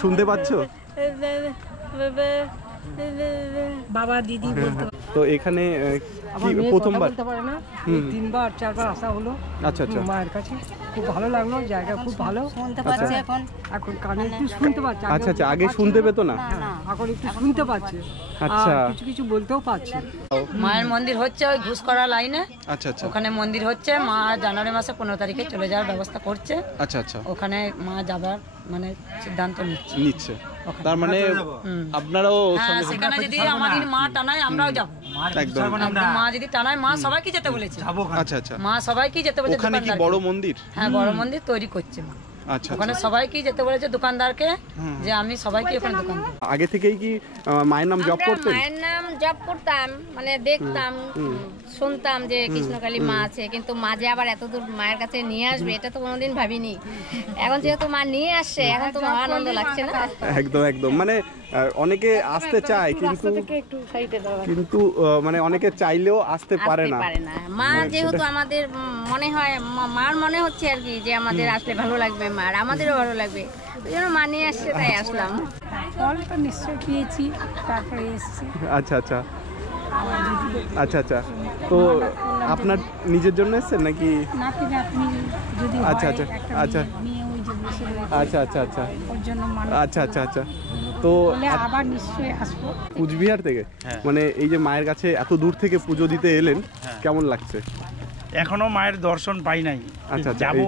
শুনতে পাচ্ছ? বাবা দিদি বলতে তো এখানে কি প্রথমবার? তিনবার চারবার আসা হলো। আচ্ছা আচ্ছা, মায়ের কাছে খুব ভালো লাগলো, জায়গা খুব ভালো। শুনতে পাচ্ছি এখন কানে একটু শুনতে পাচ্ছে। আচ্ছা আচ্ছা, আগে শুনতে পেত না, এখন একটু শুনতে পাচ্ছে। আচ্ছা, কিছু কিছু বলতেও পাচ্ছে। মায়ের মন্দির হচ্ছে ওই ঘুষকরা লাইনে। আচ্ছা আচ্ছা, ওখানে মন্দির হচ্ছে। মা জানুয়ারি মাসে 15 তারিখে চলে যাওয়ার ব্যবস্থা করছে। আচ্ছা আচ্ছা, ওখানে মা যাবার মানে সিদ্ধান্ত নিচ্ছে। তার মানে আপনারাও সেখানে যদি আমাদের মা টানায় আমরাও যাবো। একদম, মা যদি টানায়, মা সবাইকে যেতে বলেছে। আচ্ছা আচ্ছা, মা সবাইকে যেতে বলেছে। ওখানে কি বড় মন্দির? হ্যাঁ, বড় মন্দির তৈরি করছে মা। আচ্ছা, ওখানে সবাইকে যেতে বলেছে, দোকানদারকে, যে আমি সবাইকে ওখানে দোকান দেব। আগে থেকেই কি মায়ের নাম জপ করতেন? মায়ের নাম জপ করতাম, মানে দেখতাম, শুনতাম যে কৃষ্ণকালী মা আছে, কিন্তু মা যে আবার এত দূর মায়ের কাছে নিয়ে আসবে এটা তো কোনোদিন ভাবিনি। এখন যেহেতু মা নিয়ে আসছে, এখন তো আনন্দ লাগছে না? একদম একদম, মানে অনেকে আসতে চায় কিন্তু মানে অনেকে চাইলেও আসতে পারে না। মা যেহেতু আমাদের মনে হয়, মার মনে হচ্ছে আর কি যে আমাদের আসলে ভালো লাগবে, মার আমাদেরও ভালো লাগবে, ওই জন্য মা নিয়ে আসছে, তাই আসলাম। ফল তো নিশ্চয়ই পেয়েছি, তারপরে এসেছি। আচ্ছা আচ্ছা আচ্ছা আচ্ছা, তো আপনার নিজের জন্য এসেছেন নাকি? নাতি নাতনি যদি আচ্ছা আচ্ছা আচ্ছা আচ্ছা আচ্ছা আচ্ছা আচ্ছা আচ্ছা আচ্ছা, তো আবার নিশ্চয়ই আসবো। কুচবিহার থেকে, মানে এই যে মায়ের কাছে এত দূর থেকে পুজো দিতে এলেন, কেমন লাগছে? এখনো মায়ের দর্শন পাই নাই। আচ্ছা যাবো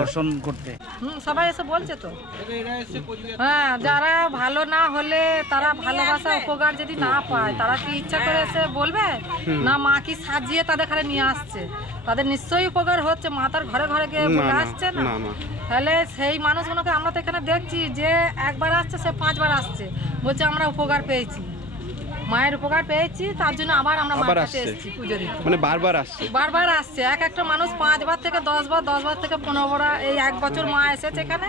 দর্শন করতে। সবাই এসে বলছে তো, হ্যাঁ, যারা ভালো না হলে, তারা ভালোবাসা উপকার যদি না পায়, তারা কি ইচ্ছা করে এসে বলবে না? মা কি সাজিয়ে তাদের ঘরে নিয়ে আসছে, তাদের নিশ্চয়ই উপকার হচ্ছে। মা তার ঘরে ঘরে গিয়ে বলে আসছে না? তাহলে সেই মানুষগুলোকে আমরা তো এখানে দেখছি যে একবার আসছে, সে 5 বার আসছে, বলছে আমরা উপকার পেয়েছি, মায়ের উপকার পেয়েছি, তার জন্য আবার আমরা মায়ের কাছে এসেছি পুজো দিতে। মানে বারবার আসছে এক একটা মানুষ 5 বার থেকে 10 বার, 10 বার থেকে 15 বার। এই 1 বছর মা এসেছে এখানে,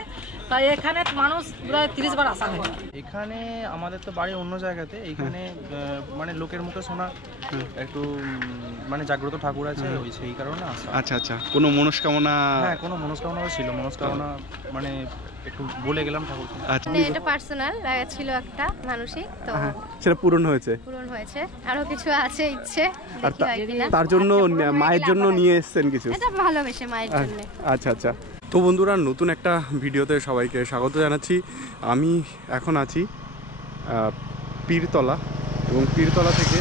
তাই এখানে মানুষ প্রায় 30 বার আসা হয়। এখানে আমাদের তো বাড়ি অন্য জায়গাতে, এইখানে মানে লোকের মুখে শোনা একটু মানে জাগ্রত ঠাকুর আছে, ওই সেই কারণে আসা। আচ্ছা আচ্ছা, কোনো মনস্কামনা? হ্যাঁ, কোনো মনস্কামনা ছিল, মনস্কামনা মানে একটু বলে গেলাম ঠাকুরকে। আচ্ছা, এটা পার্সোনাল ছিল একটা মানসিক, তো সেটা পূরণ হয়েছে। আরো কিছু আছে ইচ্ছে, তার জন্য মায়ের জন্য নিয়ে এসেছেন কিছু? এটা ভালোবেসে মায়ের জন্য। আচ্ছা আচ্ছা, তো বন্ধুরা, নতুন একটা ভিডিওতে সবাইকে স্বাগত জানাচ্ছি। আমি এখন আছি পীরতলা, এবং পীরতলা থেকে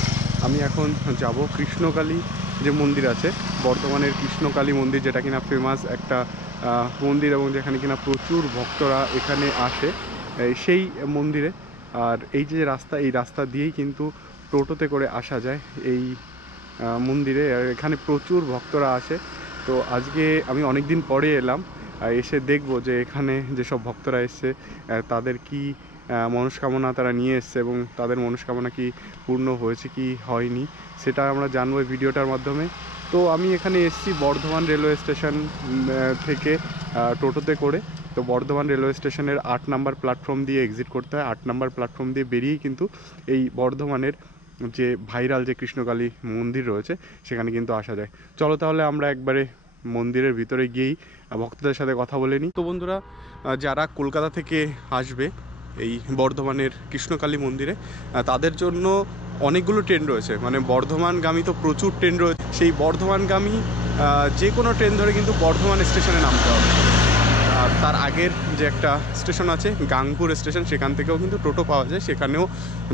আমি এখন যাব কৃষ্ণকালী যে মন্দির আছে, বর্ধমানের কৃষ্ণকালী মন্দির, যেটা কিনা ফেমাস একটা মন্দির, এবং যেখানে কিনা প্রচুর ভক্তরা এখানে আসে সেই মন্দিরে। আর এই যে রাস্তা, এই রাস্তা দিয়েই কিন্তু টোটোতে করে আসা যায় এই মন্দিরে, আর এখানে প্রচুর ভক্তরা আসে। তো আজকে আমি অনেক দিন পরে এলাম, এসে দেখব যে এখানে যেসব ভক্তরা এসছে তাদের কি মনস্কামনা তারা নিয়ে এসছে, এবং তাদের মনস্কামনা কি পূর্ণ হয়েছে কি হয়নি, সেটা আমরা জানবো এই ভিডিওটার মাধ্যমে। তো আমি এখানে এসেছি বর্ধমান রেলওয়ে স্টেশন থেকে টোটোতে করে। তো বর্ধমান রেলওয়ে স্টেশনের 8 নম্বর প্ল্যাটফর্ম দিয়ে এক্সিট করতে হয়। 8 নম্বর প্ল্যাটফর্ম দিয়ে বেরিয়েই কিন্তু এই বর্ধমানের যে ভাইরাল যে কৃষ্ণকালী মন্দির রয়েছে সেখানে কিন্তু আসা যায়। চলো তাহলে আমরা একবারে মন্দিরের ভিতরে গিয়েই ভক্তদের সাথে কথা বলে নিই। তো বন্ধুরা, যারা কলকাতা থেকে আসবে এই বর্ধমানের কৃষ্ণকালী মন্দিরে, তাদের জন্য অনেকগুলো ট্রেন রয়েছে, মানে বর্ধমানগামী তো প্রচুর ট্রেন রয়েছে। সেই বর্ধমানগামী যে কোনো ট্রেন ধরে কিন্তু বর্ধমান স্টেশনে নামতে হবে। আর তার আগের যে একটা স্টেশন আছে গাংপুর স্টেশন, সেখান থেকেও কিন্তু টোটো পাওয়া যায়, সেখানেও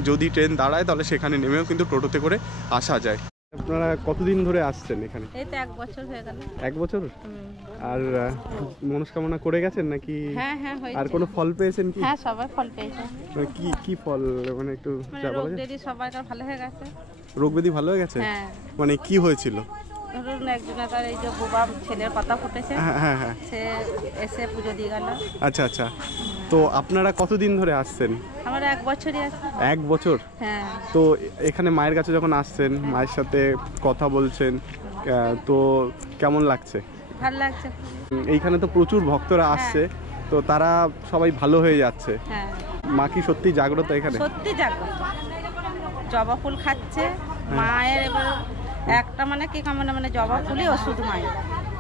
যদি ট্রেন দাঁড়ায় তাহলে সেখানে নেমেও কিন্তু টোটোতে করে আসা যায়। আপনারা কতদিন ধরে আসছেন এখানে? এই তো 1 বছর হয়ে গেল। 1 বছর? আর মনস্কামনা করে গেছেন নাকি? হ্যাঁ হ্যাঁ, আর কোনো ফল পেয়েছেন কি? হ্যাঁ, সবাই ফল পেয়েছে। কি কি ফল, মানে একটু যা বলা যায়? রোগ ব্যাধি সবাইকার ভালো হয়ে গেছে। রোগ ব্যাধি ভালো হয়ে গেছে? হ্যাঁ। মানে কি হয়েছিল? ধরুন একজনের তার এই যে বোবা ছেলের পাতা ফুটেছে, হ্যাঁ হ্যাঁ, সে এসে পুজো দিয়ে গেল। আচ্ছা আচ্ছা, তো আপনারা কতদিন ধরে আসছেন? আমরা 1 বছরই আছি। 1 বছর? হ্যাঁ। তো এখানে মায়ের কাছে যখন আসছেন, মায়ের সাথে কথা বলছেন, তো কেমন লাগছে? ভালো লাগছে। এইখানে তো প্রচুর ভক্তরা আসছে, তো তারা সবাই ভালো হয়ে যাচ্ছে। হ্যাঁ। মা কি সত্যি জাগ্রত এখানে? সত্যি জাগ্রত। জবা ফুল খাচ্ছে মায়ের, এবার একটা মানে কি মানে জবা ফুলই ওষুধ মায়ের।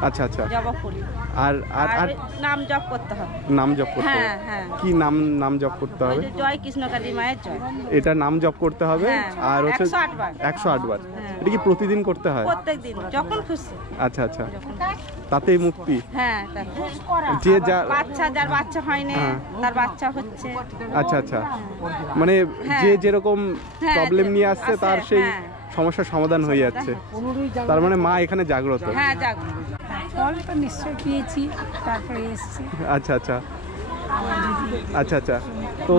আচ্ছা আচ্ছা জপ করি। আর আর আর আর নাম জপ করতে হবে। নাম জপ করতে হবে? হ্যাঁ হ্যাঁ, কি নাম জপ করতে ওই হবে? যে জয় কৃষ্ণকালী মায়ের জয়। এটা নাম জপ করতে হবে হ্যাঁ, আর হচ্ছে 108 বার। 108 বার। হ্যাঁ। এটা কি প্রতিদিন করতে হয়? প্রত্যেকদিন যখন খুশি। আচ্ছা আচ্ছা, তাতেই মুক্তি? হ্যাঁ, যে যা বাচ্চা যার বাচ্চা হয়নি হ্যাঁ। তার বাচ্চা হচ্ছে। আচ্ছা আচ্ছা, মানে হ্যাঁ। যে যেরকম হ্যাঁ, প্রবলেম নিয়ে আসছে আসে, তার সেই হ্যাঁ। সমস্যার সমাধান হয়ে যাচ্ছে। তার মানে মা এখানে জাগ্রত। হ্যাঁ যাক, ফল তো নিশ্চয়ই পেয়েছি, তারপরে এসেছি। আচ্ছা আচ্ছা আচ্ছা আচ্ছা, তো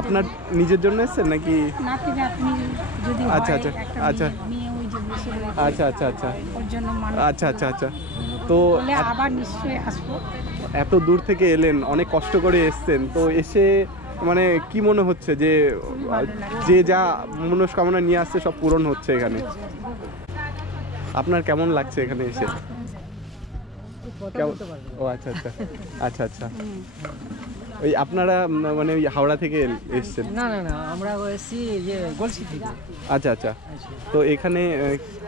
আপনার নিজের জন্য এসেছেন নাকি? নাতি নাতনি যদি আচ্ছা, হয়, আচ্ছা, একটা আচ্ছা। মেয়ে ওই যে বসে রয়েছে, আচ্ছা আচ্ছা আচ্ছা ওর জন্য মানুষ আচ্ছা আচ্ছা আচ্ছা, তো বলে আবার নিশ্চয়ই আসবো। এত দূর থেকে এলেন, অনেক কষ্ট করে এসেছেন, তো এসে মানে কি মনে হচ্ছে যে যে যা মনস্কামনা নিয়ে আসছে সব পূরণ হচ্ছে এখানে? আপনার কেমন লাগছে এখানে এসে? ও আচ্ছা আচ্ছা আচ্ছা আচ্ছা, ওই আপনারা মানে ওই হাওড়া থেকে এসেছেন? না না না, আমরা এসেছি যে গলসি থেকে। আচ্ছা আচ্ছা, তো এখানে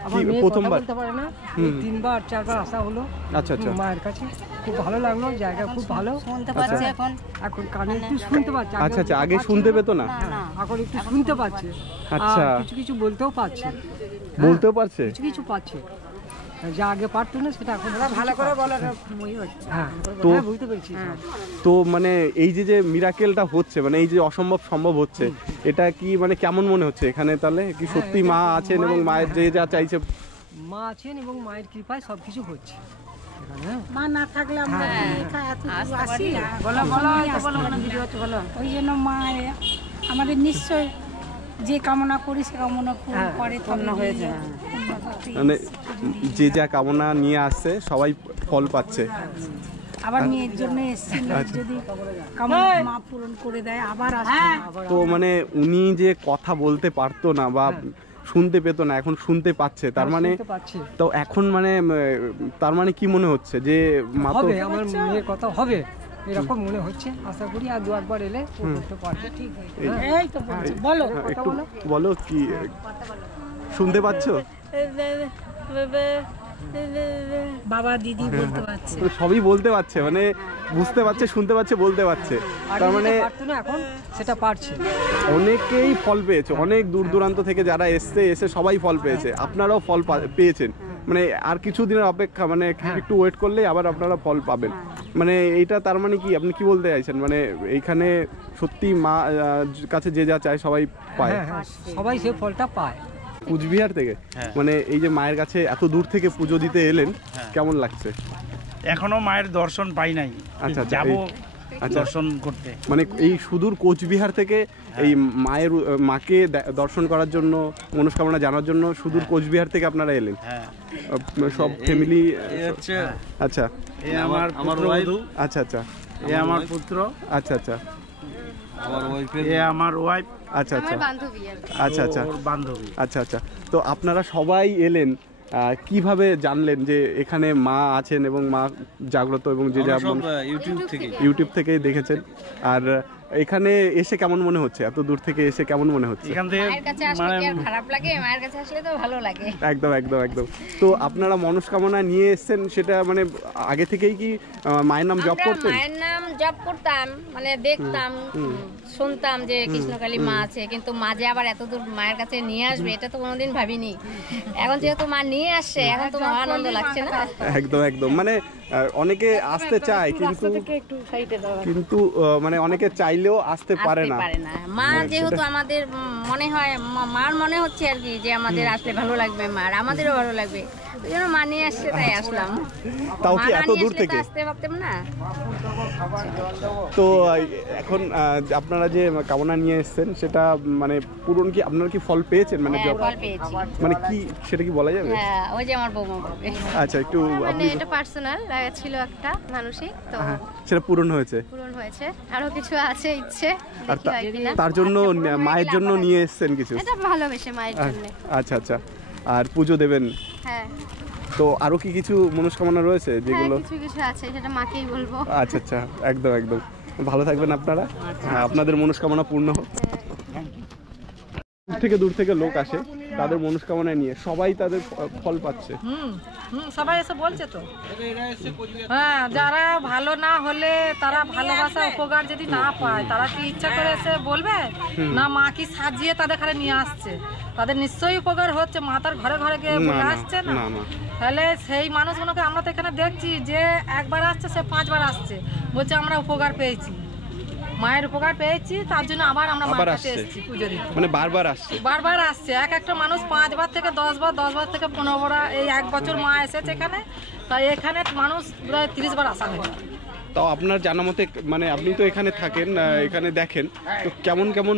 আমার কি মেয়ে প্রথমবার? কথা বলতে পারে না, হুম। 3বার 4বার আসা হলো আচ্ছা আচ্ছা মায়ের কাছে, খুব ভালো লাগলো, জায়গা খুব ভালো। শুনতে পাচ্ছে এখন এখন কানে একটু শুনতে পাচ্ছে। আচ্ছা আচ্ছা, আগে শুনতে পেতো না? এখন একটু শুনতে পাচ্ছে, আচ্ছা। আর কিছু কিছু বলতেও পারছে, বলতেও পারছে? কিছু কিছু পাচ্ছে, যা আগে পারতো না সেটা এখন ভালো করে বলার মই হচ্ছে। হ্যাঁ, তো বুঝতে পেরেছি। তো মানে এই যে যে মিরাকেলটা হচ্ছে, মানে এই যে অসম্ভব সম্ভব হচ্ছে, এটা কি মানে কেমন মনে হচ্ছে এখানে? তাহলে কি সত্যি মা আছেন এবং মায়ের যে যা চাইছে? মা আছেন এবং মায়ের কৃপায় সব কিছু হচ্ছে এখানে। মা না থাকলে আমরা একা এত দূর আসি, বলো বলো, এই তো বলো, ভিডিও হচ্ছে বলো। ওই জন্য মা আমাদের নিশ্চয় যে কামনা করি সে কামনা পূরণ করে, পূর্ণ হয়েছে। মানে যে যা কামনা নিয়ে আসছে সবাই ফল পাচ্ছে। আবার মেয়ের জন্য এসেছি, মেয়ের যদি কামনা মা পূরণ করে দেয় আবার আসবে। তো মানে উনি যে কথা বলতে পারতো না বা শুনতে পেতো না, এখন শুনতে পাচ্ছে, তার মানে শুনতে পাচ্ছি। তো এখন মানে তার মানে কি মনে হচ্ছে যে মা তো হবে, আমার মেয়ের কথা হবে এরকম মনে হচ্ছে। আশা করি আর 2-1 এলে ও করতে পারবে। ঠিক এই তো বলছি, বলো একটু বলো, কি শুনতে পাচ্ছো? বাবা দিদি বলতে পারছে। তো সবই বলতে পারছে, মানে বুঝতে পারছে, শুনতে পাচ্ছে, বলতে পারছে, তার মানে পারতো না, এখন সেটা পারছে। অনেকেই ফল পেয়েছে, অনেক দূর দূরান্ত থেকে যারা এসে সবাই ফল পেয়েছে, আপনারাও ফল পেয়েছেন। মানে আর কিছু দিনের অপেক্ষা, মানে একটু ওয়েট করলেই আবার আপনারা ফল পাবেন। মানে এইটা তার মানে কি, আপনি কি বলতে চাইছেন? মানে এইখানে সত্যি মা কাছে যে যা চায় সবাই পায়? হ্যাঁ হ্যাঁ, সবাই সেই ফলটা পায়। কুচবিহার থেকে হ্যাঁ। মানে এই যে মায়ের কাছে এত দূর থেকে পুজো দিতে এলেন, কেমন লাগছে? এখনো মায়ের দর্শন পাই নাই, আচ্ছা, যাব আচ্ছা। দর্শন করতে। মানে এই সুদূর কোচবিহার থেকে এই মাকে দর্শন করার জন্য, মনস্কামনা জানার জন্য সুদূর কোচবিহার থেকে আপনারা এলেন? হ্যাঁ, সব ফ্যামিলি? হচ্ছে আচ্ছা এ আমার পুত্রবধূ, আচ্ছা আচ্ছা এ আমার পুত্র, আচ্ছা আচ্ছা এ আমার ওয়াইফ, আচ্ছা আচ্ছা বান্ধবী আর কি। আচ্ছা আচ্ছা ওর বান্ধবী। আচ্ছা আচ্ছা, তো আপনারা সবাই এলেন, কিভাবে জানলেন যে এখানে মা আছেন এবং মা জাগ্রত এবং যে যা ইউটিউব থেকেই দেখেছেন? আর এখানে এসে কেমন মনে হচ্ছে? এত দূর থেকে এসে কেমন মনে হচ্ছে? এখান থেকে মায়ের কাছে আসলে কি আর খারাপ লাগে? মায়ের কাছে আসলে তো ভালো লাগে। একদম একদম একদম। তো আপনারা মনস্কামনা নিয়ে এসেছেন, সেটা মানে আগে থেকেই কি মায়ের নাম জপ আমরা করতেন? মায়ের নাম জপ করতাম, মানে দেখতাম, শুনতাম যে কৃষ্ণকালী মা আছে, কিন্তু মা যে আবার এত দূর মায়ের কাছে নিয়ে আসবে এটা তো কোনোদিন ভাবিনি। এখন যেহেতু মা নিয়ে আসছে, এখন তো আনন্দ লাগছে না? একদম একদম, মানে অনেকে আসতে চায় কিন্তু মানে অনেকে চাইলেও আসতে পারে না। মা যেহেতু আমাদের মনে হয়, মার মনে হচ্ছে আর কি যে আমাদের আসলে ভালো লাগবে, মার আমাদেরও ভালো লাগবে, ওই জন্য মা নিয়ে আসছে, তাই আসলাম। তাও মা কি না এত নিয়ে দূর আসলে তো থেকে? আসতে পারতাম না। তো এখন আপনারা যে কামনা নিয়ে এসেছেন সেটা মানে পূরণ কি, আপনারা কি ফল পেয়েছেন? মানে হ্যাঁ, ফল পেয়েছি। মানে কি সেটা কি বলা যাবে? হ্যাঁ, ওই যে আমার বৌমা বলবে। আচ্ছা, একটু মানে আপনি এটা পার্সোনাল ছিল একটা মানসিক, তো হ্যাঁ, সেটা পূরণ হয়েছে। পূরণ হয়েছে। আরো কিছু আছে ইচ্ছে, আর দেখি হয় কিনা। তার জন্য মায়ের জন্য নিয়ে এসেছেন কিছু? এটা ভালোবেসে মায়ের জন্য। আচ্ছা আচ্ছা, আর পুজো দেবেন? হ্যাঁ তো আরো কি কিছু মনস্কামনা রয়েছে হ্যাঁ, যেগুলো? কিছু কিছু আছে, সেটা মাকেই বলবো। আচ্ছা আচ্ছা, একদম একদম, ভালো থাকবেন আপনারা, আপনাদের মনস্কামনা পূর্ণ হোক। দূর থেকে লোক আসে, তাদের মনস্কামনা নিয়ে সবাই তাদের ফল পাচ্ছে। সবাই এসে বলছে তো। হ্যাঁ, যারা ভালো না হলে তারা ভালোবাসা উপকার যদি না পায় তারা কি ইচ্ছা করে এসে বলবে না মা কি সাজিয়ে তাদের ঘরে নিয়ে আসছে? তাদের নিশ্চয়ই উপকার হচ্ছে, মা তার ঘরে ঘরে গিয়ে বলে আসছে না। তাহলে সেই মানুষগুলোকে আমরা তো এখানে দেখছি যে একবার আসছে সে 5 বার আসছে, বলছে আমরা উপকার পেয়েছি, মায়ের উপকার পেয়েছি, তার জন্য আবার আমরা মায়ের কাছে এসেছি পুজো দিতে। মানে বারবার আসছে এক একটা মানুষ 5 বার থেকে 10 বার, 10 বার থেকে 15 বার। এই 1 বছর মা এসেছে এখানে, তাই এখানে মানুষ প্রায় 30 বার আসা হয়েছে। তাও আপনার জানা মতে, মানে আপনি তো এখানে থাকেন, এখানে দেখেন তো কেমন কেমন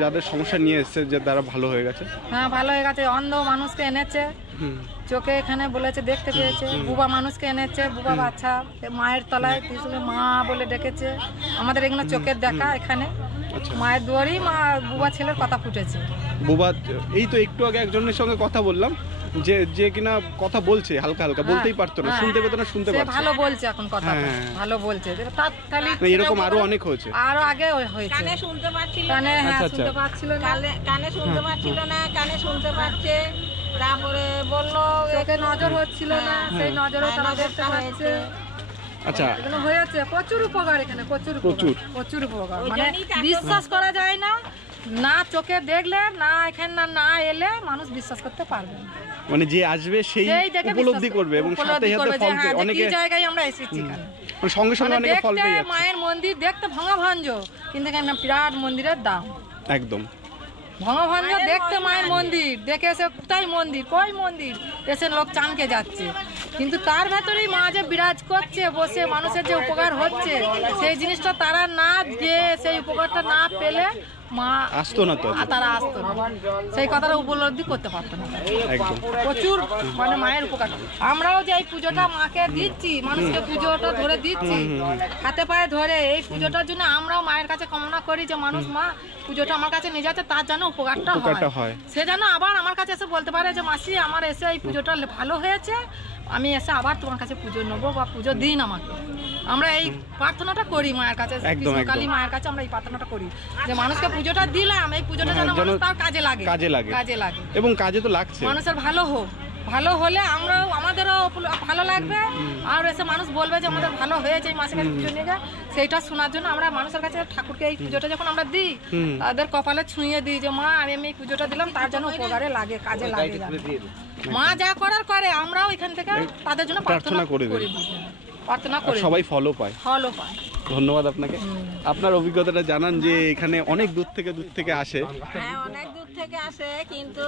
যাদের সমস্যা নিয়ে এসছে যে তারা ভালো হয়ে গেছে? হ্যাঁ, ভালো হয়ে গেছে। অন্ধ মানুষকে এনেছে, চোখে এখানে বলেছে দেখতে পেয়েছে। বুবা মানুষকে এনেছে, বুবা বাচ্চা মায়ের তলায় ত্রিশূলে মা বলে ডেকেছে। আমাদের এখানে চোখের দেখা, এখানে মায়ের দুয়ারেই মা বুবা ছেলের কথা ফুটেছে। বুবা, এই তো একটু আগে একজনের সঙ্গে কথা বললাম যে কিনা কথা বলছে হালকা হালকা, বলতেই পারতো না, শুনতে পেতো না, শুনতে পারছে। ভালো বলছে এখন কথা, ভালো বলছে। এরকম আরো অনেক হয়েছে, আরো আগে হয়েছে। কানে শুনতে পাচ্ছিল, কানে শুনতে পাচ্ছিল না, কানে শুনতে পাচ্ছিল না, কানে শুনতে পাচ্ছে। তারপরে বললো চোখে নজর হচ্ছিল না, সেই নজরও তারা দেখতে পাচ্ছে। আচ্ছা, এখানে হয়েছে প্রচুর উপকার, এখানে প্রচুর উপকার। মানে বিশ্বাস করা যায় না, না চোখে দেখলে, না এখানে না এলে মানুষ বিশ্বাস করতে পারবে না। মানে যে আসবে সেই উপলব্ধি করবে এবং সাথে সাথে ফল পেয়ে অনেকে জায়গায় আমরা এসেছি এখানে সঙ্গে সঙ্গে অনেকে ফল পেয়ে যাচ্ছে। মায়ের মন্দির দেখতে ভাঙাভাঞ্জ, কিন্তু এখানে বিরাট মন্দিরের দাম একদম ভাঙাভাঞ্জ দেখতে। মায়ের মন্দির দেখে এসে কোথায় মন্দির, কই মন্দির, এসে লোক চানকে যাচ্ছে, কিন্তু তার ভেতরেই মা যে বিরাজ করছে বসে, মানুষের যে উপকার হচ্ছে সেই জিনিসটা তারা না যে সেই উপকারটা না পেলে মা আসতো না, তো তারা আসতো না, সেই কথাটা উপলব্ধি করতে পারতো না। প্রচুর মানে মায়ের উপকার। আমরাও যে এই পুজোটা মাকে দিচ্ছি, মানুষকে পুজোটা ধরে দিচ্ছি হাতে পায়ে ধরে, এই পুজোটার জন্য আমরাও মায়ের কাছে কামনা করি যে মানুষ মা পুজোটা আমার কাছে নিয়ে যাচ্ছে, তার যেন উপকারটা হয়, সে যেন আবার আমার কাছে এসে বলতে পারে যে মাসি আমার এসে এই পুজোটা ভালো হয়েছে, আমি এসে আবার তোমার কাছে পুজো নেবো বা পুজো দিন আমাকে। আমরা এই প্রার্থনাটা করি মায়ের কাছে, কৃষ্ণকালী মায়ের কাছে আমরা এই প্রার্থনাটা করি যে মানুষকে পুজোটা দিলাম, এই পুজোটা যেন তার কাজে লাগে এবং কাজে তো লাগছে, মানুষের ভালো হোক। ভালো হলে আমরাও, আমাদেরও ভালো লাগবে, আর এসে মানুষ বলবে যে আমাদের ভালো হয়েছে এই মাসের কাছে পুজো নিয়ে যায়। সেইটা শোনার জন্য আমরা মানুষের কাছে ঠাকুরকে এই পুজোটা যখন আমরা দিই, তাদের কপালে ছুঁয়ে দিই যে মা আমি এই পুজোটা দিলাম, তার জন্য উপকারে লাগে, কাজে লাগে। মা যা করার করে, আমরাও এখান থেকে তাদের জন্য প্রার্থনা করি, সবাই ফলও পায়। ধন্যবাদ আপনাকে। আপনার অভিজ্ঞতাটা জানান যে এখানে অনেক দূর থেকে আসে। হ্যাঁ, অনেক দূর থেকে আসে, কিন্তু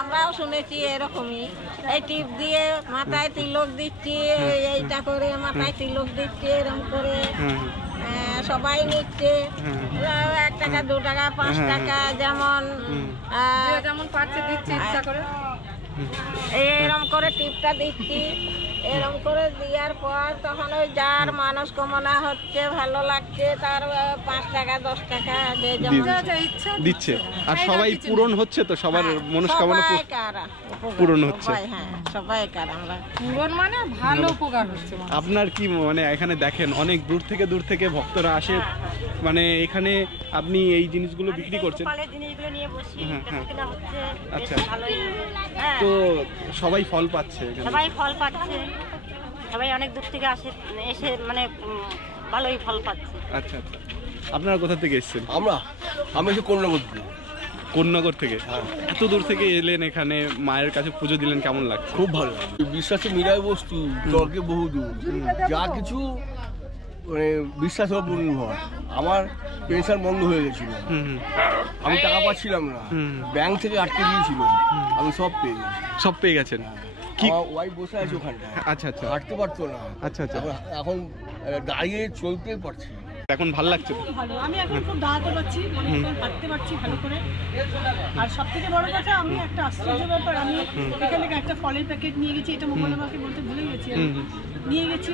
আমরাও শুনেছি এরকমই, এই টিপ দিয়ে মাথায় তিলক দিচ্ছি, এইটা করে মাথায় তিলক দিচ্ছি, এরকম করে সবাই নিচ্ছে। 1 টাকা 2 টাকা 5 টাকা যেমন পাচ্ছে দিচ্ছে ইচ্ছা করে, এরকম করে টিপটা দিচ্ছি। এরকম করে দেওয়ার পর তখন ওই যার মানুষ কামনা হচ্ছে, ভালো লাগছে, তার 5 টাকা 10 টাকা দিচ্ছে, আর সবাই পূরণ হচ্ছে, তো সবার মনস্কামনা পূরণ হচ্ছে। সবাই পূরণ মানে ভালো উপকার হচ্ছে। আপনার কি মানে এখানে দেখেন অনেক দূর থেকে ভক্তরা আসে, মানে এখানে আপনি এই জিনিসগুলো বিক্রি করছেন? আচ্ছা, তো সবাই ফল পাচ্ছে? সবাই অনেক দূর থেকে এসে মানে ভালোই ফল পাচ্ছে। আচ্ছা, আপনারা কোথা থেকে এসেছেন? আমি কোন্নগর থেকে। এত দূর থেকে এলেন এখানে, মায়ের কাছে পুজো দিলেন, কেমন লাগছে? খুব ভালো। বিশ্বাসে মিলাই বস্তু, তর্কে বহু দূর, যা কিছু মানে বিশ্বাস নির্ভর। আমার পেনশন বন্ধ হয়ে গেছিল, আমি টাকা পাচ্ছিলাম না, ব্যাংক থেকে আটকে দিয়েছিল, আমি সব পেয়ে গেছেন। কি ওয়াইফ বসে আছে ওখানটা, আচ্ছা, হাঁটতে পারতো না, আচ্ছা, এখন দাঁড়িয়ে চলতে পারছি। এখন ভালো লাগছে? ভালো, আমি এখন খুব দাঁড়াতে পারছি, হাঁটতে পারছি ভালো করে। আর সব থেকে বড় কথা, আমি একটা আশ্চর্য ব্যাপার, আমি এখানে একটা ফলের প্যাকেট নিয়ে গেছি, এটা মোবাইল আমাকে বলতে ভুলে গেছি, নিয়ে গেছি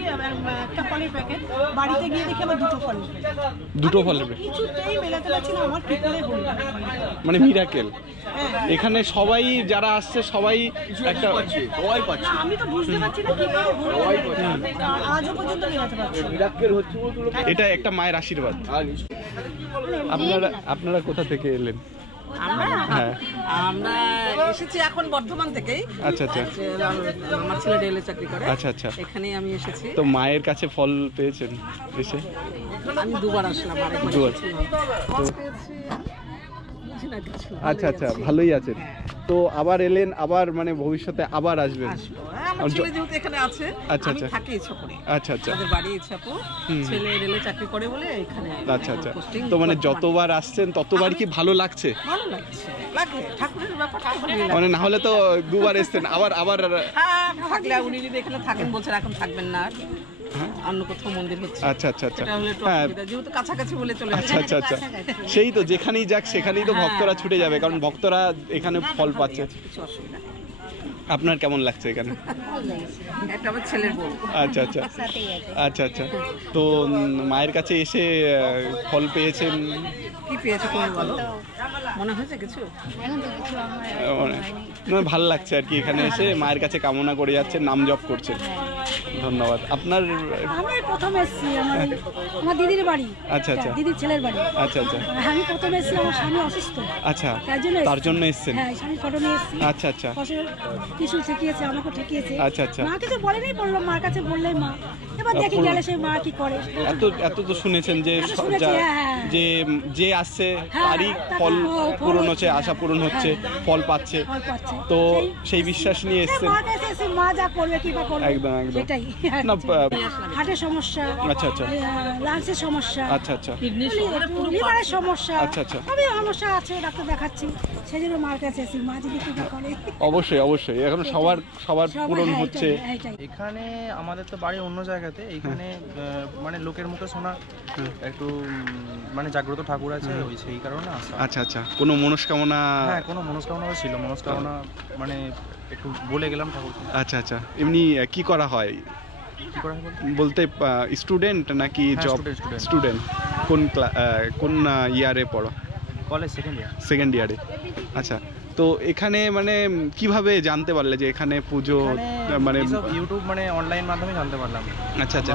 একটা ফলের প্যাকেট, বাড়িতে গিয়ে দেখি আমার 2টো ফলের প্যাকেট, কিছুতেই মেলাতে পারছি না, আমার কি করে হলো, মানে মিরাকেল। এখানে সবাই যারা আসছে সবাই একটা সবাই পাচ্ছে, আমি তো বুঝতে পারছি না কি করে হলো, আজও পর্যন্ত মেলাতে পারছি না। মিরাকেল হচ্ছে, এটা একটা মায়ের আশীর্বাদ। আপনারা কোথা থেকে এলেন? হ্যাঁ আমরা এসেছি এখন বর্ধমান থেকেই। আচ্ছা আচ্ছা আমার ছেলে রেলে চাকরি করে। আচ্ছা আচ্ছা এখানেই আমি এসেছি। তো মায়ের কাছে ফল পেয়েছেন এসে? আমি দুবার আসলাম, আরেকবার দুবার। আচ্ছা আচ্ছা ভালোই আছেন। তো আবার এলেন, আবার মানে ভবিষ্যতে আবার আসবেন? আমার ছেলে যেহেতু এখানে আছে, আচ্ছা আমি আচ্ছা থাকি ইচ্ছাপুরে। আচ্ছা আচ্ছা আমাদের বাড়ি ইচ্ছাপুর, ছেলে রেলে চাকরি করে বলে এখানে। আচ্ছা আচ্ছা তো মানে যতবার আসছেন ততবার কি ভালো লাগছে? ভালো লাগছে, লাগে ঠাকুরের ব্যাপারটা ভালো লাগে। মানে না হলে তো দুবার এসেছেন, আবার আবার হ্যাঁ থাকলে উনি যদি এখানে থাকেন বলছেন এখন থাকবেন না, অন্য কোথাও মন্দির হচ্ছে। আচ্ছা আচ্ছা আচ্ছা এটা হলো একটু হ্যাঁ অসুবিধা, যেহেতু কাছাকাছি বলে চলে আচ্ছা আচ্ছা আচ্ছা সেই তো যেখানেই যাক সেখানেই তো ভক্তরা ছুটে যাবে, কারণ ভক্তরা এখানে ফল পাচ্ছে। কিছু অসুবিধা নেই। আপনার কেমন লাগছে এখানে? এটা আমার ছেলের বউ। আচ্ছা আচ্ছা আচ্ছা আচ্ছা তো মায়ের কাছে এসে ফল পেয়েছেন? কি পেয়েছো তুমি বলো, মনে হয়েছে কিছু? মানে ভালো লাগছে আর কি, এখানে এসে মায়ের কাছে কামনা করে যাচ্ছেন, নাম জপ করছেন। ধন্যবাদ। আপনার? আমি প্রথম এসেছি আমার দিদির বাড়ি। আচ্ছা আচ্ছা দিদির ছেলের বাড়ি। আচ্ছা আচ্ছা আমি প্রথম এসেছি, আমার স্বামী অসুস্থ। আচ্ছা তার জন্য এসেছেন? হ্যাঁ স্বামী ফটো নিয়ে এসেছি। আচ্ছা আচ্ছা কিছু শিখিয়েছে, আমাকে ঠেকিয়েছে। আচ্ছা আচ্ছা মা কিছু বলেনি, বললাম মার কাছে বললেই মা, এবার দেখি গেলে সেই মা কি করে। এত এত তো শুনেছেন যে হ্যাঁ। যে যে আসছে তারই ফল পূরণ হচ্ছে, আশা পূরণ হচ্ছে, ফল পাচ্ছে, তো সেই বিশ্বাস নিয়ে এসেছেন। মা যা করবে কি বা করবে, একদম একদম সেটাই। না হার্টের সমস্যা, আচ্ছা আচ্ছা লাংসের সমস্যা, আচ্ছা আচ্ছা লিভারের সমস্যা, আচ্ছা আচ্ছা সবই সমস্যা আছে, ডাক্তার দেখাচ্ছি, সেই জন্য মার কাছে এসেছি, মা যদি কি করে। অবশ্যই অবশ্যই এখন সবার পূরণ হচ্ছে। এখানে আমাদের তো বাড়ি অন্য জায়গাতে, এইখানে মানে লোকের মুখে শোনা একটু মানে জাগ্রত ঠাকুর আছে, ওই সেই কারণে আসা। আচ্ছা আচ্ছা কোনো মনস্কামনা? হ্যাঁ কোনো মনস্কামনা ছিল, মনস্কামনা মানে একটু বলে গেলাম ঠাকুরকে। আচ্ছা আচ্ছা এমনি কি করা হয় কি করা হয় বলতে? স্টুডেন্ট নাকি জব? স্টুডেন্ট। কোন ইয়ারে পড়ো? College second year. সেকেন্ড ইয়ারে। আচ্ছা তো এখানে মানে কিভাবে জানতে পারলে যে এখানে পুজো? মানে ইউটিউব মানে অনলাইন মাধ্যমে জানতে পারলাম। আচ্ছা আচ্ছা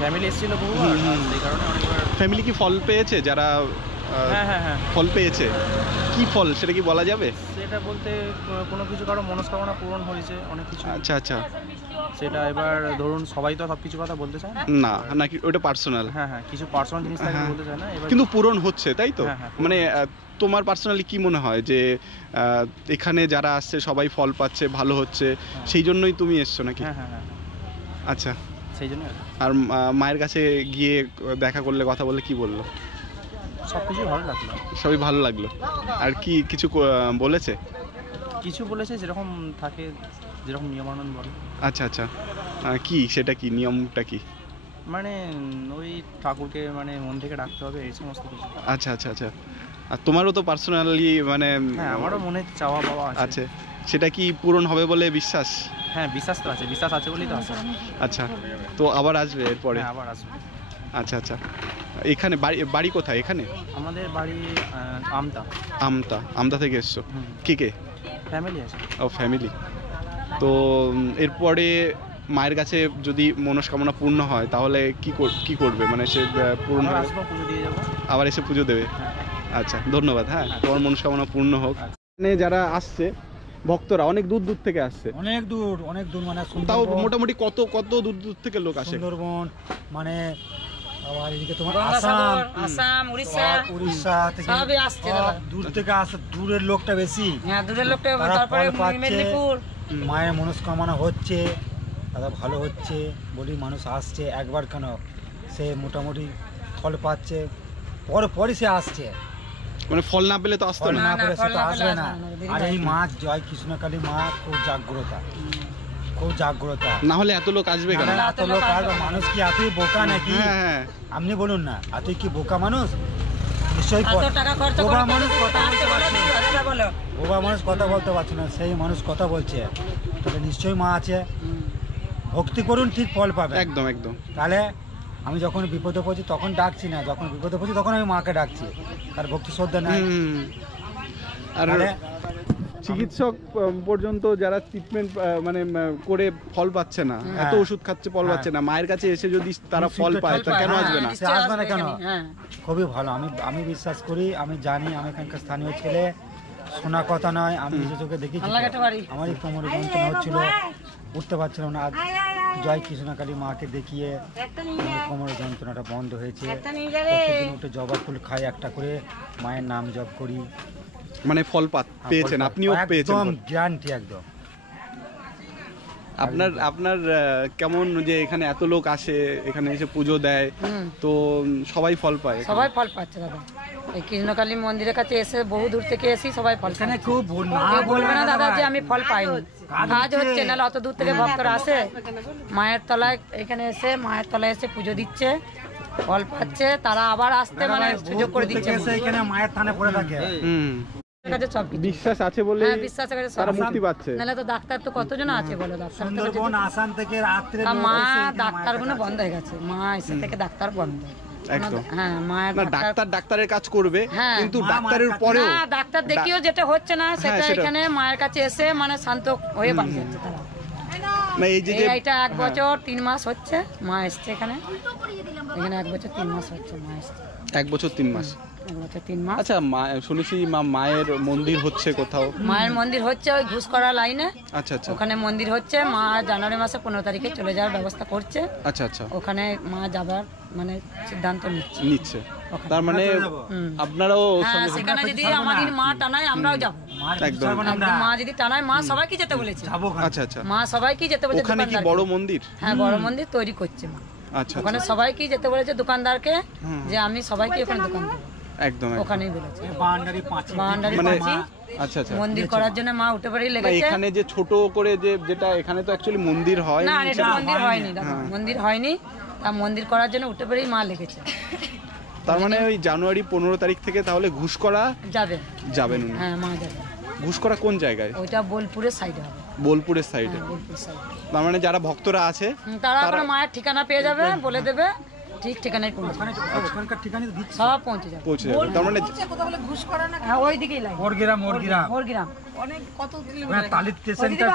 ফ্যামিলি এসেছিল বহুবার, সেই কারণে অনেকবার। ফ্যামিলি কি ফল পেয়েছে? যারা হ্যাঁ হ্যাঁ হ্যাঁ ফল পেয়েছে, কি ফল সেটা কি বলা যাবে? সেটা বলতে কোনো কিছু কারো মনস্কামনা পূরণ হয়েছে, অনেক কিছু। আচ্ছা আচ্ছা সেটা এবার ধরুন সবাই তো সব কিছু কথা বলতে চায় না, নাকি ওটা পার্সোনাল? হ্যাঁ হ্যাঁ কিছু পার্সোনাল জিনিস থাকে বলতে চায় না, এবার কিন্তু পূরণ হচ্ছে তাই তো? হ্যাঁ, হ্যাঁ, মানে তোমার পার্সোনালি কি মনে হয় যে এখানে যারা আসছে সবাই ফল পাচ্ছে, ভালো হচ্ছে, সেই জন্যই তুমি এসছো নাকি? হ্যাঁ হ্যাঁ হ্যাঁ আচ্ছা সেই জন্য। আর মায়ের কাছে গিয়ে দেখা করলে, কথা বললে কি বললো? সব কিছু ভালো লাগলো। সবই ভালো লাগলো। আর কি কিছু বলেছে? কিছু বলেছে যেরকম থাকে, যেরকম নিয়মানুন বলে। আচ্ছা আচ্ছা কি সেটা কি নিয়মটা কি? মানে ওই ঠাকুরকে মানে মন থেকে ডাকতে হবে, এই সমস্ত কিছু। আচ্ছা আচ্ছা আচ্ছা আর তোমারও তো পার্সোনালি মানে? হ্যাঁ আমারও মনে চাওয়া পাওয়া আছে, সেটা কি পূরণ হবে বলে বিশ্বাস? হ্যাঁ বিশ্বাস তো আছে, বিশ্বাস আছে বলেই তো আছে। আচ্ছা তো আবার আসবে এরপরে? হ্যাঁ আবার আসবে। আচ্ছা আচ্ছা এখানে বাড়ি কোথায়? এখানে আমাদের বাড়ি আমতা। আমতা থেকে এসছো? কে কে? ফ্যামিলি আছে। ও ফ্যামিলি। তো এরপরে মায়ের কাছে যদি মনস্কামনা পূর্ণ হয় তাহলে কি করবে? মানে সে পূর্ণ আসবো, পুজো দিয়ে যাবো। আবার এসে পুজো দেবে? আচ্ছা ধন্যবাদ। হ্যাঁ তোমার মনস্কামনা পূর্ণ হোক। এখানে যারা আসছে ভক্তরা অনেক দূর দূর থেকে আসছে? অনেক দূর মানে তাও মোটামুটি কত দূর দূর থেকে লোক আসে? সুন্দরবন মানে আবার এদিকে তোমার আসাম, উড়িষ্যা থেকে সবই আসছে, দূর থেকে আসে, দূরের লোকটা বেশি। হ্যাঁ দূরের লোকটা, তারপরে মেদিনীপুর। মায়ের মনস্কামনা হচ্ছে, দাদা ভালো হচ্ছে বলি মানুষ আসছে, একবার কেন সে মোটামুটি ফল পাচ্ছে, পরে সে আসছে। মানে ফল না পেলে তো আসতো না? না পেলে সে তো আসবে না। আর এই মা জয় কৃষ্ণকালী মা খুব জাগ্রতা, না হলে এত লোক আসবে কেন? এত লোক আসবে, মানুষ কি এতই বোকা নাকি? আপনি বলুন না, এতই কি বোকা মানুষ? নিশ্চয়ই বোকা মানুষ কথা বলতে পারছে না, বোকা মানুষ কথা বলতে পারছে না, সেই মানুষ কথা বলছে, তাহলে নিশ্চয়ই মা আছে। ভক্তি করুন, ঠিক ফল পাবে। একদম একদম। তাহলে আমি যখন বিপদে পড়ছি তখন ডাকছি না, যখন বিপদে পড়ছি তখন আমি মাকে ডাকছি, আর ভক্তি শ্রদ্ধা নাই। আর চিকিৎসক পর্যন্ত যারা ট্রিটমেন্ট মানে করে ফল পাচ্ছে না, এত ওষুধ খাচ্ছে ফল পাচ্ছে না, মায়ের কাছে এসে যদি তারা ফল পায় তা কেন আসবে না? আসবে না কেন? খুবই ভালো, আমি বিশ্বাস করি, আমি জানি, আমি এখানকার স্থানীয় ছেলে, শোনা কথা নয়, আমি নিজে চোখে দেখেছি। আমার এই কোমরে যন্ত্রণা হচ্ছিল, উঠতে পারছিলাম না, আজ জয় কৃষ্ণকালী মাকে দেখিয়ে কোমরের যন্ত্রণাটা বন্ধ হয়েছে। প্রতিদিন উঠে জবা ফুল খাই, একটা করে মায়ের নাম জপ করি। মানে ফল পেয়েছেন, আপনিও পেয়েছেন? একদম গ্যারান্টি, একদম। আপনার কেমন যে এখানে এত লোক আসে, এখানে এসে পুজো দেয়, তো সবাই ফল পায়? সবাই ফল পাচ্ছে দাদা, এই কৃষ্ণকালী মন্দিরের কাছে এসে বহু দূর থেকে এসি সবাই ফল। এখানে খুব বলবে না দাদা যে আমি ফল পাইনি, কাজ হচ্ছে, নাহলে অত দূর থেকে ভক্তরা আসে মায়ের তলায়, এখানে এসে মায়ের তলায় এসে পুজো দিচ্ছে, ফল পাচ্ছে, তারা আবার আসতে মানে সুযোগ করে দিচ্ছে। এখানে মায়ের থানে পড়ে থাকে, বিশ্বাস আছে বলে তারা মুক্তি পাচ্ছে। নাহলে তো ডাক্তার তো কতজন আছে বলো, ডাক্তার সুন্দরবন আসাম থেকে রাত্রে মা ডাক্তারগুলো বন্ধ হয়ে গেছে, মা এসে থেকে ডাক্তার বন্ধ। ডাক্তারের কাজ করবে, কিন্তু ডাক্তারের পরেও ডাক্তার দেখিও যেটা হচ্ছে না সেটা এখানে মায়ের কাছে এসে মানে শান্ত হয়ে বাড়ি যাচ্ছে তারা। এইটা 1 বছর 3 মাস হচ্ছে মা এসছে এখানে 1 বছর 3 মাস হচ্ছে মা এসছে। 1 বছর 3 মাস। আচ্ছা, শুনেছি মায়ের মন্দির হচ্ছে কোথাও? মায়ের মন্দির হচ্ছে ওই ঘুষকরা লাইনে। আচ্ছা আচ্ছা, ওখানে মন্দির হচ্ছে। মা জানুয়ারি মাসে 15 তারিখে চলে যাওয়ার ব্যবস্থা করছে। আচ্ছা আচ্ছা, ওখানে মা যাবার মানে সিদ্ধান্ত নিচ্ছে। তার মানে আপনারাও সেখানে যদি আমাদের মা টানায় আমরাও যাবো। একদম, মা যদি টানায় মা সবাইকে যেতে বলেছে। আচ্ছা আচ্ছা, মা সবাইকে যেতে বলেছে। ওখানে কি বড় মন্দির? হ্যাঁ, বড় মন্দির তৈরি করছে মা। আচ্ছা, ওখানে সবাইকে যেতে বলেছে, দোকানদারকে, যে আমি সবাইকে ওখানে দোকান দেবো। একদম ওখানেই বলেছে বাউন্ডারি পাঁচি। আচ্ছা আচ্ছা, মন্দির করার জন্য মা উঠে পড়েই লেগেছে। এখানে যে ছোট করে যেটা এখানে তো অ্যাকচুয়ালি মন্দির হয় না, এটা মন্দির হয়নি দাদা, মন্দির হয়নি। তা মন্দির করার জন্য উঠে পড়েই মা লেগেছে। তার মানে ওই জানুয়ারি 15 তারিখ থেকে তাহলে ঘুষকরা যাবেন? হ্যাঁ, মা যাবে। ঘুষকরা কোন জায়গায়? ওইটা বোলপুরের সাইডে হবে। বোলপুরের সাইডে? তার মানে যারা ভক্তরা আছে তারা মায়ের ঠিকানা পেয়ে যাবে, বলে দেবে, ঠিক ঠিকানায় পৌঁছে যাবে। ওখানকার ঠিকানা সব পৌঁছে যাবে। তার মানে ঘুষ করা না, হ্যাঁ ওই দিকেই লাইন। ওরগ্রাম অনেক কত তালিত স্টেশনটা।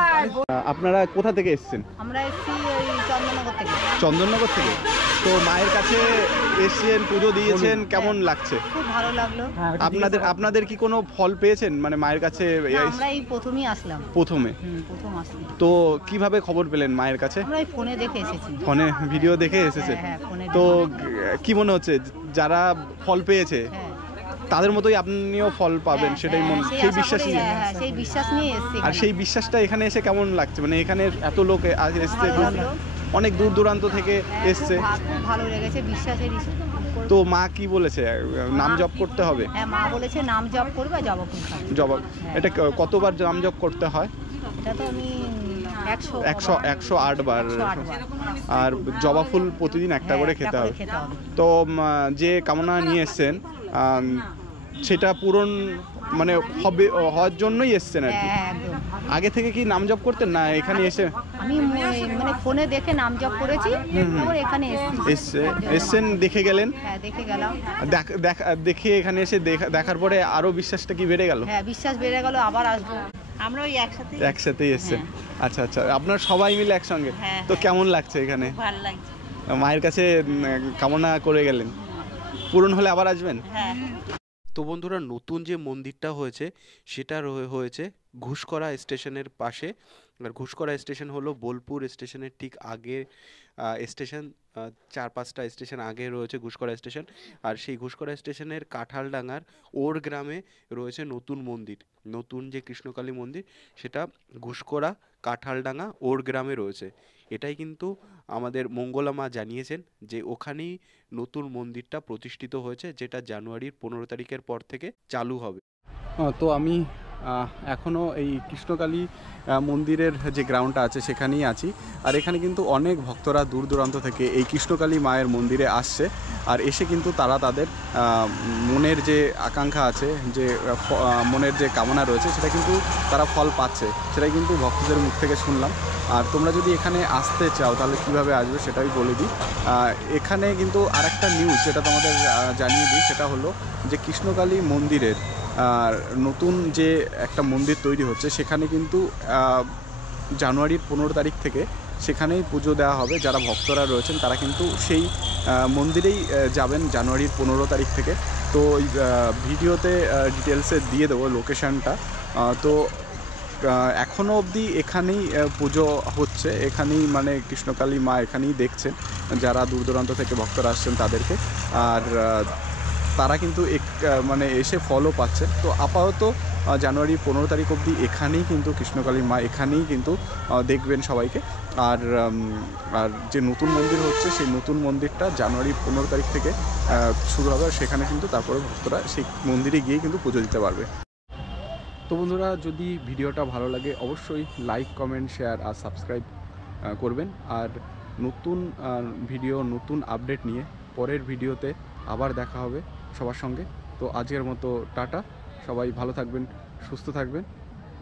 আপনারা কোথা থেকে এসেছেন? আমরা এসেছি ওই চন্দননগর থেকে। চন্দননগর থেকে? তো মায়ের কাছে এসেছেন, পুজো দিয়েছেন, কেমন লাগছে? খুব ভালো লাগলো। আপনাদের কি কোনো ফল পেয়েছেন মানে মায়ের কাছে? আমরা এই প্রথমেই আসলাম। প্রথম আসলাম। তো কিভাবে খবর পেলেন মায়ের কাছে? আমরা এই ফোনে দেখে এসেছি। ফোনে ভিডিও দেখে এসেছে? তো কি মনে হচ্ছে যারা ফল পেয়েছে তাদের মতোই আপনিও ফল পাবেন সেটাই সেই বিশ্বাস নিয়ে? সেই বিশ্বাস নিয়ে এসেছি। আর সেই বিশ্বাসটা এখানে এসে কেমন লাগছে? মানে এখানে এত লোক এসছে, অনেক দূর দূরান্ত থেকে এসছে, খুব ভালো লেগেছে বিশ্বাসের। তো মা কি বলেছে? নাম জপ করতে হবে? হ্যাঁ, মা বলেছে নাম জপ করবে, জবা ফুল খাবে। জবা, এটা কতবার নাম জপ করতে হয়? এটা তো আমি 108 বার। আর জবা ফুল প্রতিদিন একটা করে খেতে হবে। তো যে কামনা নিয়ে এসছেন সেটা পূরণ মানে হবে হওয়ার জন্যই এসছেন আর কি? আগে থেকে কি নাম জপ করতেন না এখানে এসে? আমি মানে ফোনে দেখে নাম জপ করেছি, তারপর এখানে এসছেন, দেখে গেলেন? হ্যাঁ, দেখে গেলাম। দেখে এখানে এসে দেখার পরে আরো বিশ্বাসটা কি বেড়ে গেল? হ্যাঁ, বিশ্বাস বেড়ে গেল, আবার আসবো। আমরা ওই একসাথেই এসছেন? আচ্ছা আচ্ছা, আপনার সবাই মিলে একসঙ্গে? তো কেমন লাগছে এখানে? ভালো লাগছে। মায়ের কাছে কামনা করে গেলেন, পূরণ হলে আবার আসবেন? হ্যাঁ। তো বন্ধুরা, নতুন যে মন্দিরটা হয়েছে সেটা হয়েছে ঘুষকরা স্টেশনের পাশে। আর ঘুষকরা স্টেশন হলো বোলপুর স্টেশনের ঠিক আগে স্টেশন, 4-5টা স্টেশন আগে রয়েছে ঘুষকরা স্টেশন। আর সেই ঘুষকরা স্টেশনের কাঁঠালডাঙ্গার ওর গ্রামে রয়েছে নতুন মন্দির, নতুন যে কৃষ্ণকালী মন্দির সেটা ঘুষকরা কাঁঠালডাঙ্গা ওর গ্রামে রয়েছে। এটাই কিন্তু আমাদের মঙ্গলা মা জানিয়েছেন যে ওখানেই নতুন মন্দিরটা প্রতিষ্ঠিত হয়েছে, যেটা জানুয়ারির 15 তারিখের পর থেকে চালু হবে। তো আমি এখনও এই কৃষ্ণকালী মন্দিরের যে গ্রাউন্ডটা আছে সেখানেই আছি। আর এখানে কিন্তু অনেক ভক্তরা দূর দূরান্ত থেকে এই কৃষ্ণকালী মায়ের মন্দিরে আসছে। আর এসে কিন্তু তারা তাদের মনের যে আকাঙ্ক্ষা আছে, যে মনের যে কামনা রয়েছে সেটা কিন্তু তারা ফল পাচ্ছে, সেটাই কিন্তু ভক্তদের মুখ থেকে শুনলাম। আর তোমরা যদি এখানে আসতে চাও তাহলে কিভাবে আসবে সেটাই বলে দিই। এখানে কিন্তু আরেকটা নিউজ যেটা তোমাদের জানিয়ে দিই, সেটা হলো যে কৃষ্ণকালী মন্দিরের আর নতুন যে একটা মন্দির তৈরি হচ্ছে সেখানে কিন্তু জানুয়ারির 15 তারিখ থেকে সেখানেই পুজো দেওয়া হবে। যারা ভক্তরা রয়েছেন তারা কিন্তু সেই মন্দিরেই যাবেন জানুয়ারির 15 তারিখ থেকে। তো ওই ভিডিওতে ডিটেলসে দিয়ে দেবো লোকেশানটা। তো এখনও অবধি এখানেই পুজো হচ্ছে, এখানেই মানে কৃষ্ণকালী মা এখানেই দেখছেন যারা দূর দূরান্ত থেকে ভক্তরা আসছেন তাদেরকে। আর তারা কিন্তু মানে এসে ফলও পাচ্ছে। তো আপাতত জানুয়ারি 15 তারিখ অবধি এখানেই কিন্তু কৃষ্ণকালী মা এখানেই কিন্তু দেখবেন সবাইকে। আর যে নতুন মন্দির হচ্ছে সেই নতুন মন্দিরটা জানুয়ারি 15 তারিখ থেকে শুরু হবে। সেখানে কিন্তু তারপরে ভক্তরা সেই মন্দিরে গিয়েই কিন্তু পুজো দিতে পারবে। তো বন্ধুরা, যদি ভিডিওটা ভালো লাগে অবশ্যই লাইক, কমেন্ট, শেয়ার আর সাবস্ক্রাইব করবেন। আর নতুন ভিডিও, নতুন আপডেট নিয়ে পরের ভিডিওতে আবার দেখা হবে সবার সঙ্গে। তো আজকের মতো টাটা, সবাই ভালো থাকবেন, সুস্থ থাকবেন।